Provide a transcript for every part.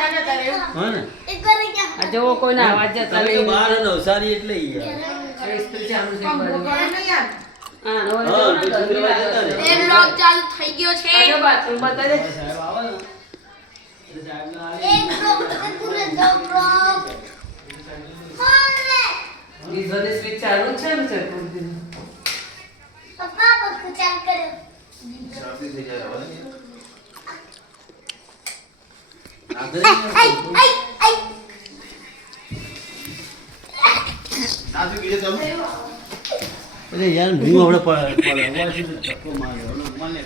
હા ને આ જો કોઈના અવાજ જતા તમે તો નહીં બહાર નવસારી એટલે યાર અરે સ્પેશિયલ આનું છે બાજુ હા નો હા, જો તો શુક્રવાર જતા રહે. એ બ્લોગ ચાલુ થઈ ગયો છે આ જો બાથરૂમ બતાવે સાહેબ આવે ને એટલે સાહેબને આ એક બ્લોગ પૂરે દો બ્લોગ ડીઝલની સ્વિચ ચાલુ જ છે ને છે પપ્પા પગ ચાલ કરો શરદી થઈ જાય હવે ને. આઈ આઈ આઈ અરે યાર હું હમણાં પડે ધક્કો માર્યો મને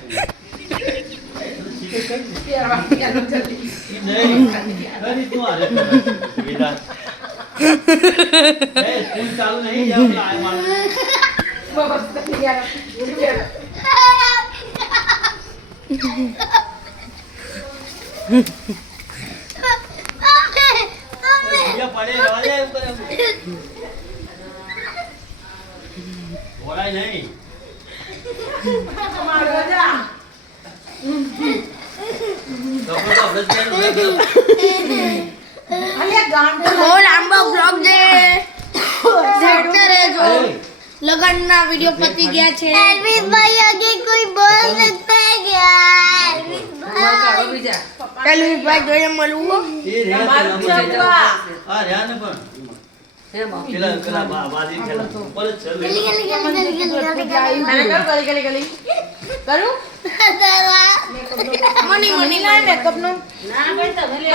નહીં અરે તું આરે વેલા એ સ્કૂલ ચાલુ નહીં જાવ લાય મારું ભૈયા પડે રહેવા દે એમ કરે બોલાય નહીં બહુ લાંબો બ્લોગ છે देखते रहજો लगन ना वीडियो पति गया છે एलविस भाई आगे कोई बोल सकता है क्या કાઢો બીજા एलविस भाई જોડે મળવું એ રહ્યા આ રહ્યા ને પણ હે બા પેલા બાજી ખેલા ઉપર જ છે ગલી ગલી ગલી ગલી ગલી मैंने करो गली गली गली करूं મની મની मेकअप नो ના કરતા ભલે